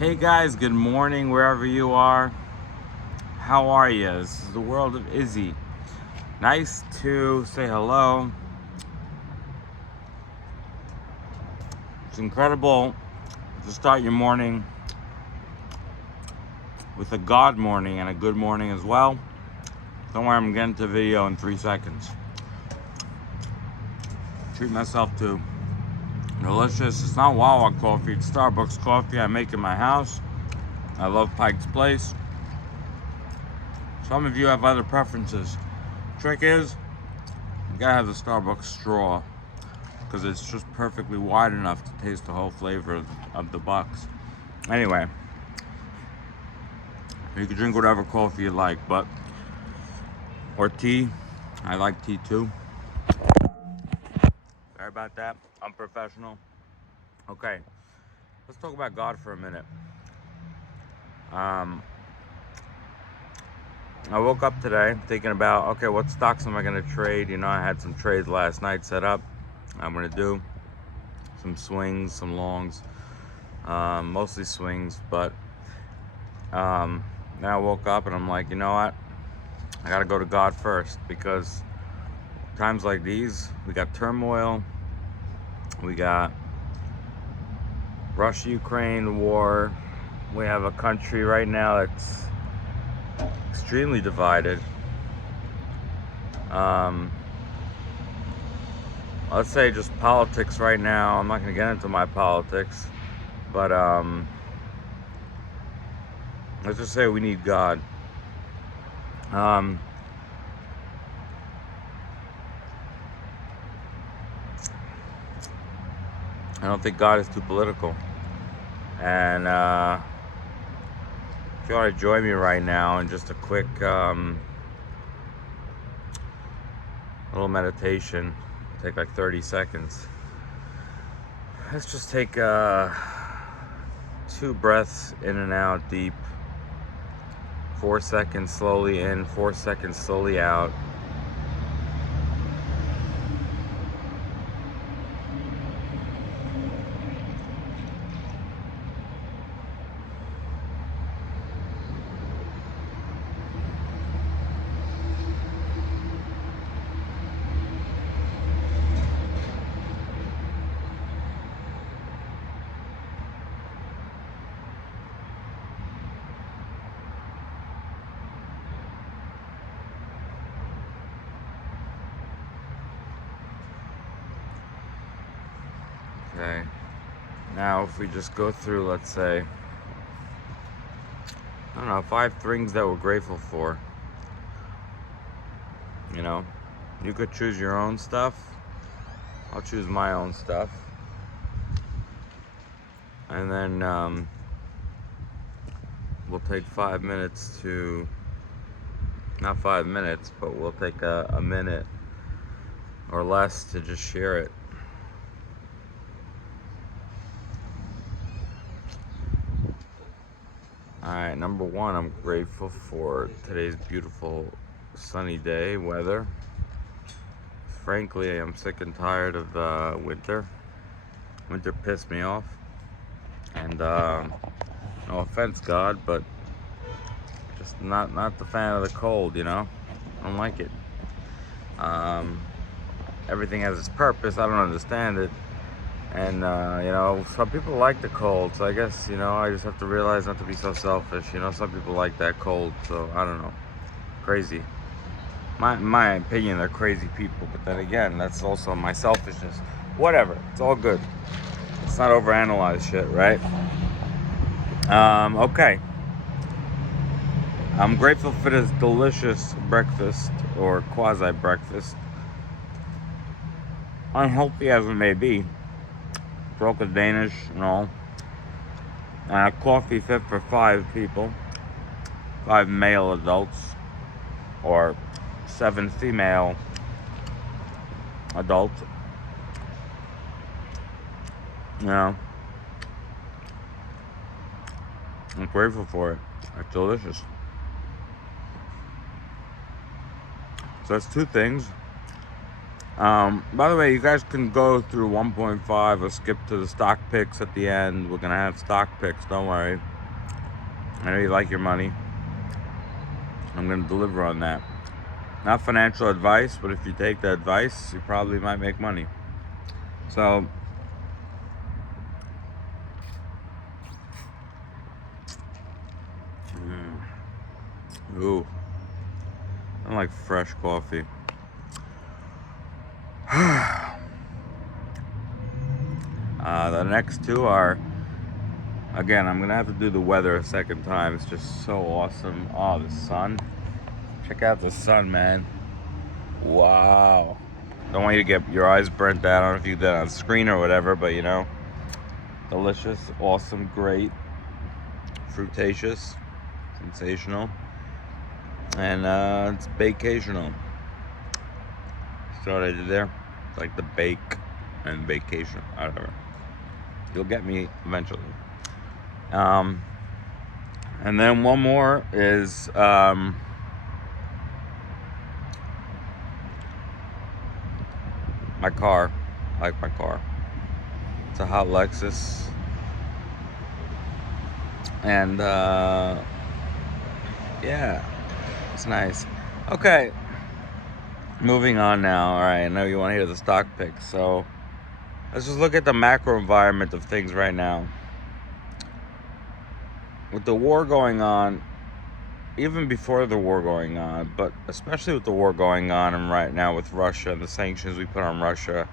Hey guys, good morning wherever you are. How are you? This is the world of Izzy. Nice to say hello. It's incredible to start your morning with a God morning and a good morning as well. Don't worry, I'm getting to video in 3 seconds. Treat myself to delicious. It's not Wawa coffee, it's Starbucks coffee I make in my house. I love Pike's Place. Some of you have other preferences. Trick is, you gotta have the Starbucks straw because it's just perfectly wide enough to taste the whole flavor of the box. Anyway, you can drink whatever coffee you like, or tea. I like tea too. Sorry about that. Unprofessional. Okay, let's talk about God for a minute. I woke up today thinking about, okay, what stocks am I going to trade? I had some trades last night set up. I'm going to do some swings, some longs, mostly swings. But now I woke up and I'm like, you know what? I got to go to God first, because times like these, we got turmoil, we got Russia-Ukraine war, we have a country right now that's extremely divided. Let's say just politics right now. I'm not going to get into my politics, but let's just say we need God. I don't think God is too political. And if you want to join me right now in just a quick little meditation, take like 30 seconds. Let's just take 2 breaths in and out deep. 4 seconds slowly in, 4 seconds slowly out. Okay. Now, if we just go through, let's say, I don't know, 5 things that we're grateful for. You could choose your own stuff. I'll choose my own stuff. And then we'll take 5 minutes to, not 5 minutes, but we'll take a minute or less to just share it. Alright, number 1, I'm grateful for today's beautiful sunny day weather. Frankly, I'm sick and tired of winter. Winter pissed me off. And no offense, God, but just not the fan of the cold, I don't like it. Everything has its purpose. I don't understand it. And some people like the cold, so I guess I just have to realize not to be so selfish. Some people like that cold, so I don't know. Crazy. In my opinion, they're crazy people, but then again, that's also my selfishness. Whatever, it's all good. Let's not overanalyze shit, right? Okay. I'm grateful for this delicious breakfast, or quasi-breakfast. Unhealthy as it may be. Broken Danish and all. Coffee fit for 5 people. 5 male adults. Or 7 female adults. I'm grateful for it. It's delicious. So that's 2 things. By the way, you guys can go through 1.5 or skip to the stock picks at the end. We're gonna have stock picks, don't worry. I know you like your money. I'm gonna deliver on that. Not financial advice, but if you take the advice, you probably might make money. So, ooh, I like fresh coffee. The next two are, again, I'm gonna have to do the weather a second time. It's just so awesome. Oh, the sun. Check out the sun, man. Wow. Don't want you to get your eyes burnt out. I don't know if you did that on screen or whatever, but you know, delicious, awesome, great, fruitacious, sensational, and it's vacational. See what I did there? It's like the bake and vacation, whatever. You'll get me eventually. And then one more is my car. I like my car. It's a hot Lexus. And yeah, it's nice. Okay, moving on now. All right, I know you want to hear the stock picks, so let's just look at the macro environment of things right now. With the war going on, even before the war going on, but especially with the war going on and right now with Russia and the sanctions we put on Russia.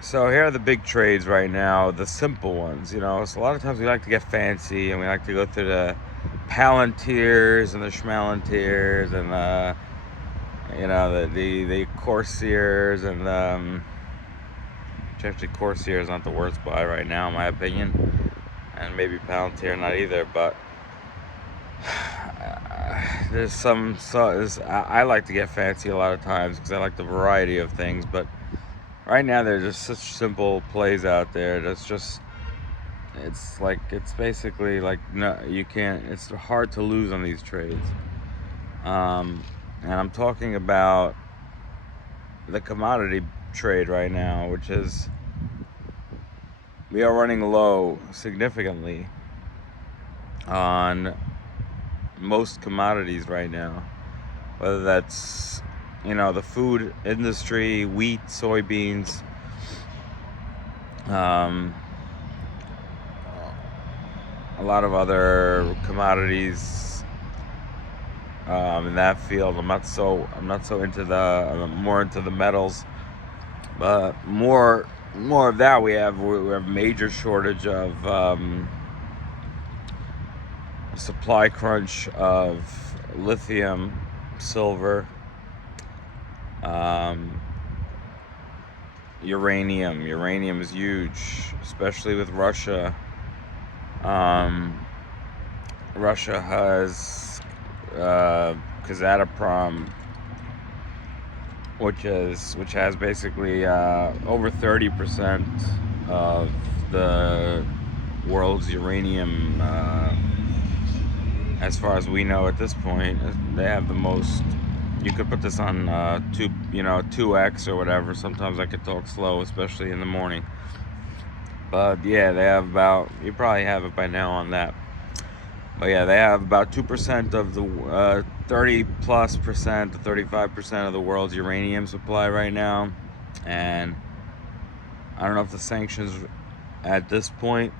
So here are the big trades right now, the simple ones, you know. So a lot of times we like to get fancy and we like to go through the Palantirs and the Schmalantirs and you know, the Corsairs and actually Corsair is not the worst buy right now in my opinion, and maybe Palantir not either, but there's some, so I like to get fancy a lot of times because I like the variety of things, but right now there's just such simple plays out there that's just, it's like, it's basically like, no, you can't, it's hard to lose on these trades. And I'm talking about the commodity trade right now, which is, we are running low significantly on most commodities right now, whether that's, you know, the food industry, wheat, soybeans, a lot of other commodities in that field. I'm not so into I'm more into the metals, but more of that. We have major shortage of supply crunch of lithium, silver, uranium. Uranium is huge, especially with Russia. Russia has Kazatomprom, which has basically over 30% of the world's uranium. As far as we know at this point, they have the most. You could put this on 2x or whatever. Sometimes I could talk slow, especially in the morning. But yeah, they have about, you probably have it by now on that. But yeah, they have about 2% of the 30 plus percent to 35% of the world's uranium supply right now. And I don't know if the sanctions at this point,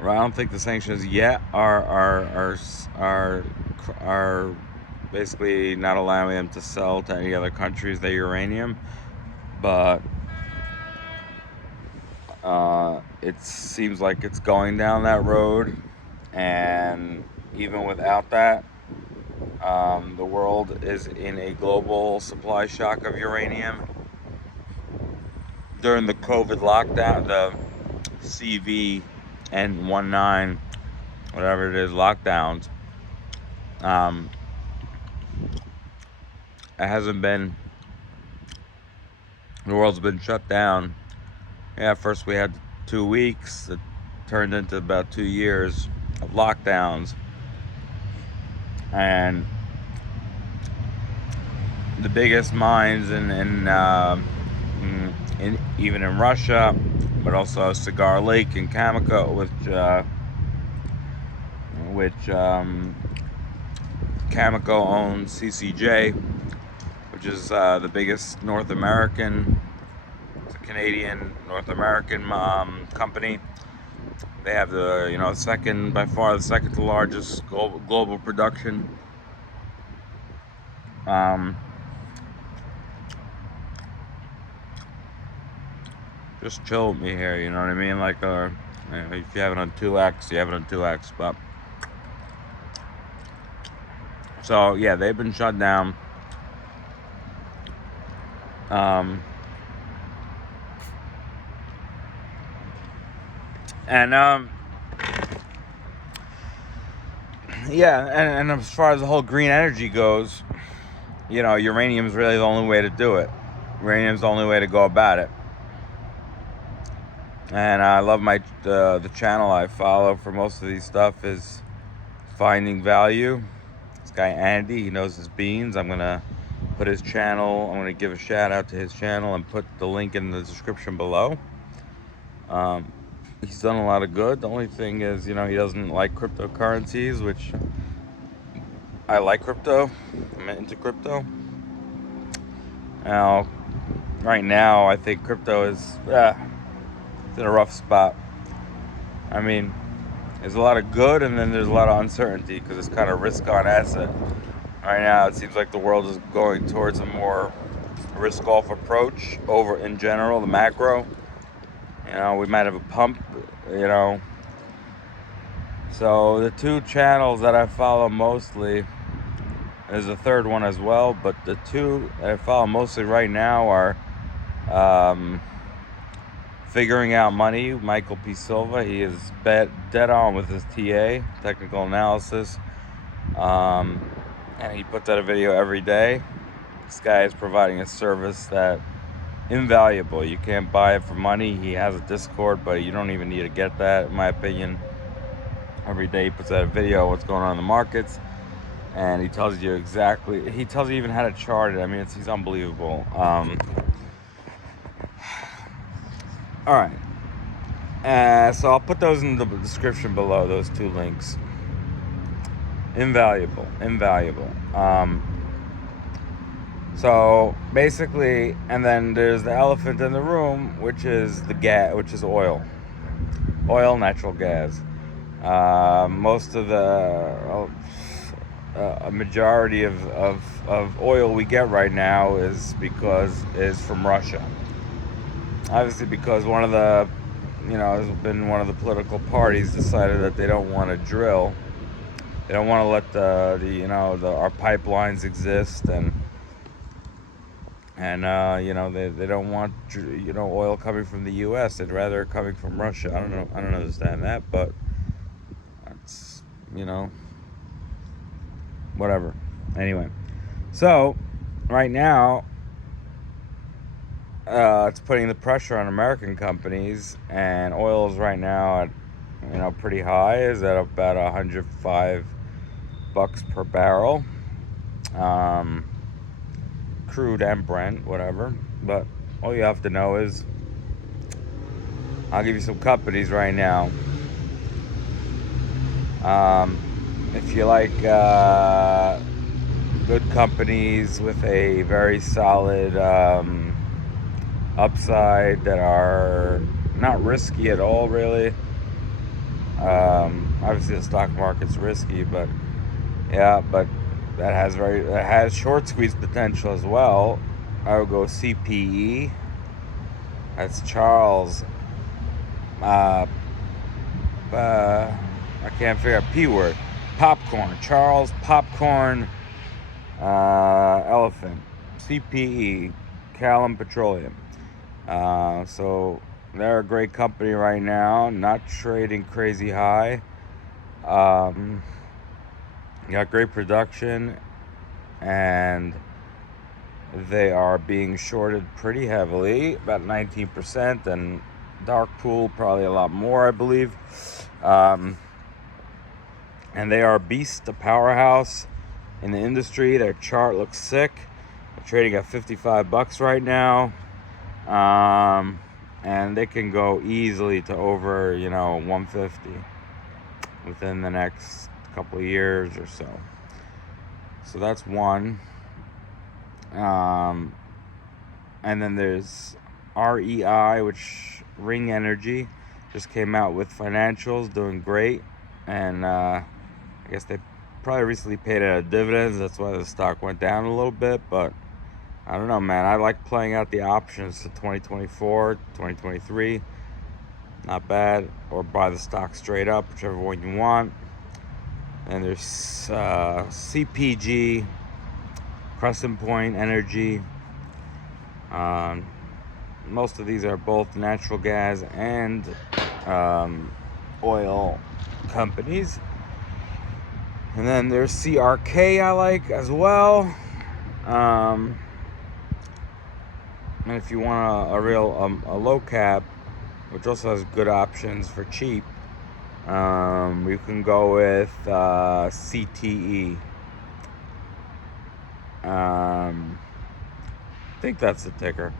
I don't think the sanctions yet are basically not allowing them to sell to any other countries their uranium, but it seems like it's going down that road. And even without that, the world is in a global supply shock of uranium. During the COVID lockdown, the CV and 19, whatever it is, lockdowns, it hasn't been, the world's been shut down. Yeah, first we had 2 weeks, it turned into about 2 years of lockdowns, and the biggest mines even in Russia, but also Cigar Lake in Cameco, which Cameco owns CCJ, which is the biggest North American, it's a Canadian North American company. They have the second, by far the second to largest global production. Just chill with me here, you know what I mean? Like, if you have it on 2x, you have it on 2x. But so yeah, they've been shut down. Yeah, and as far as the whole green energy goes, uranium is really the only way to do it. Uranium is the only way to go about it. And I love the channel I follow for most of these stuff is Finding Value. This guy Andy, he knows his beans. I'm gonna put his channel. I'm gonna give a shout out to his channel and put the link in the description below. He's done a lot of good. The only thing is, he doesn't like cryptocurrencies, which I like crypto. I'm into crypto. Now, right now, I think crypto is it's in a rough spot. I mean, there's a lot of good, and then there's a lot of uncertainty because it's kind of risk-on asset. Right now, it seems like the world is going towards a more risk-off approach over, in general, the macro. We might have a pump, So the two channels that I follow mostly, there's a third one as well, but the two that I follow mostly right now are Figuring Out Money, Michael P. Silva. He is dead on with his TA, technical analysis. And he puts out a video every day. This guy is providing a service that invaluable. You can't buy it for money. He has a Discord, but you don't even need to get that, in my opinion. Every day he puts out a video of what's going on in the markets, and he tells you exactly. He tells you even how to chart it. I mean, he's unbelievable. All right. So I'll put those in the description below. Those two links. Invaluable. So basically, and then there's the elephant in the room, which is the gas, which is oil, natural gas. Most of a majority of oil we get right now is from Russia. Obviously, because one of the political parties decided that they don't want to drill. They don't want to let our pipelines exist, and they don't want oil coming from the U.S. They'd rather it coming from Russia. I don't understand that, but that's whatever. Anyway, so right now it's putting the pressure on American companies, and oil is right now at pretty high. Is at about $105 per barrel. Crude and Brent, whatever. But all you have to know is, I'll give you some companies right now. If you like good companies with a very solid upside that are not risky at all, really. Obviously, the stock market's risky, but that has short squeeze potential as well. I would go CPE. That's Charles. I can't figure out P word. Popcorn. Charles Popcorn Elephant. CPE. Callum Petroleum. So they're a great company right now. Not trading crazy high. Got great production, and they are being shorted pretty heavily, about 19%, and dark pool probably a lot more, I believe. And they are a beast, a powerhouse in the industry. Their chart looks sick. They're trading at 55 bucks right now. And they can go easily to over, 150 within the next couple of years or so. So that's one. And then there's REI, which Ring Energy just came out with financials, doing great. And I guess they probably recently paid out of dividends. That's why the stock went down a little bit. But I don't know, man. I like playing out the options to 2024, 2023. Not bad. Or buy the stock straight up, whichever one you want. And there's CPG, Crescent Point Energy. Most of these are both natural gas and oil companies. And then there's CRK I like as well. And if you want a real a low cap, which also has good options for cheap, you can go with CTE. I think that's the ticker.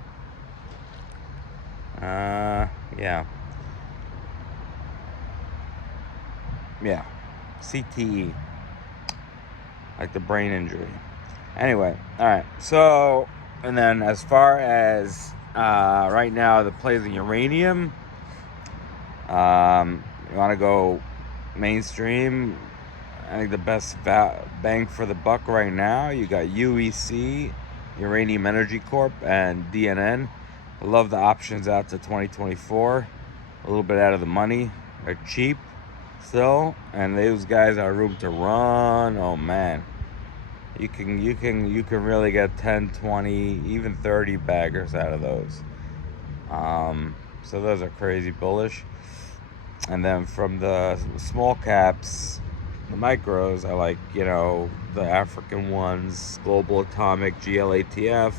Yeah, CTE, like the brain injury. Anyway, all right. So, and then as far as right now, the plays in uranium. You want to go mainstream. I think the best bang for the buck right now, you got UEC, Uranium Energy Corp, and DNN. I love the options out to 2024. A little bit out of the money. They're cheap still, and those guys are room to run. Oh man, you can really get 10, 20, even 30 baggers out of those. So those are crazy bullish. And then from the small caps, the micros, I like, the African ones, Global Atomic, GLATF.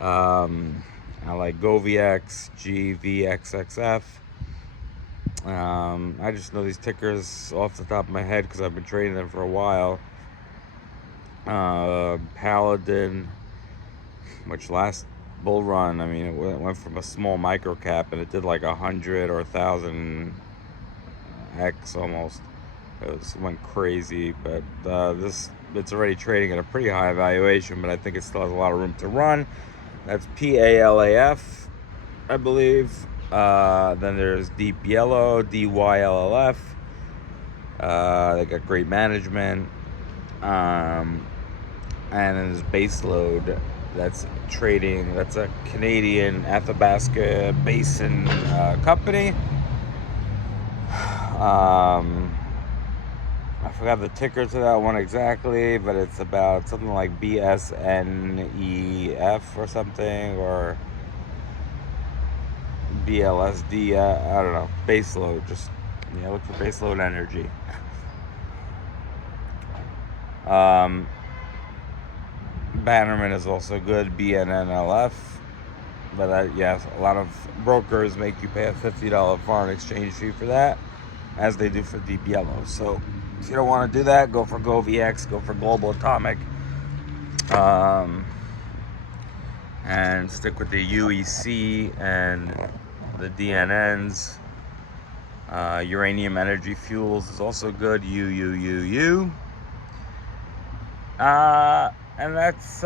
I like GoVX, GVXXF. I just know these tickers off the top of my head because I've been trading them for a while. Paladin, which last bull run, I mean, it went from a small micro cap and it did like 100 or 1,000 X almost. It went crazy, but it's already trading at a pretty high valuation, but I think it still has a lot of room to run. That's PALAF, I believe. Then there's Deep Yellow, DYLLF. They got great management. And then there's Baseload. That's trading. That's a Canadian Athabasca Basin company. I forgot the ticker to that one exactly, but it's about something like BSNEF or something, or BLSD. I don't know. Baseload. Just look for Baseload Energy. Bannerman is also good. BNNLF. But a lot of brokers make you pay a $50 foreign exchange fee for that, as they do for Deep Yellow. So if you don't want to do that, go for GoVX, go for Global Atomic, and stick with the UEC and the DNNs. Uranium Energy Fuels is also good. UUUU. And that's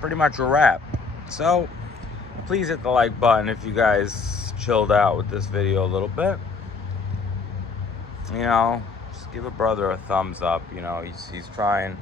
pretty much a wrap. So please hit the like button if you guys chilled out with this video a little bit. Just give a brother a thumbs up. He's trying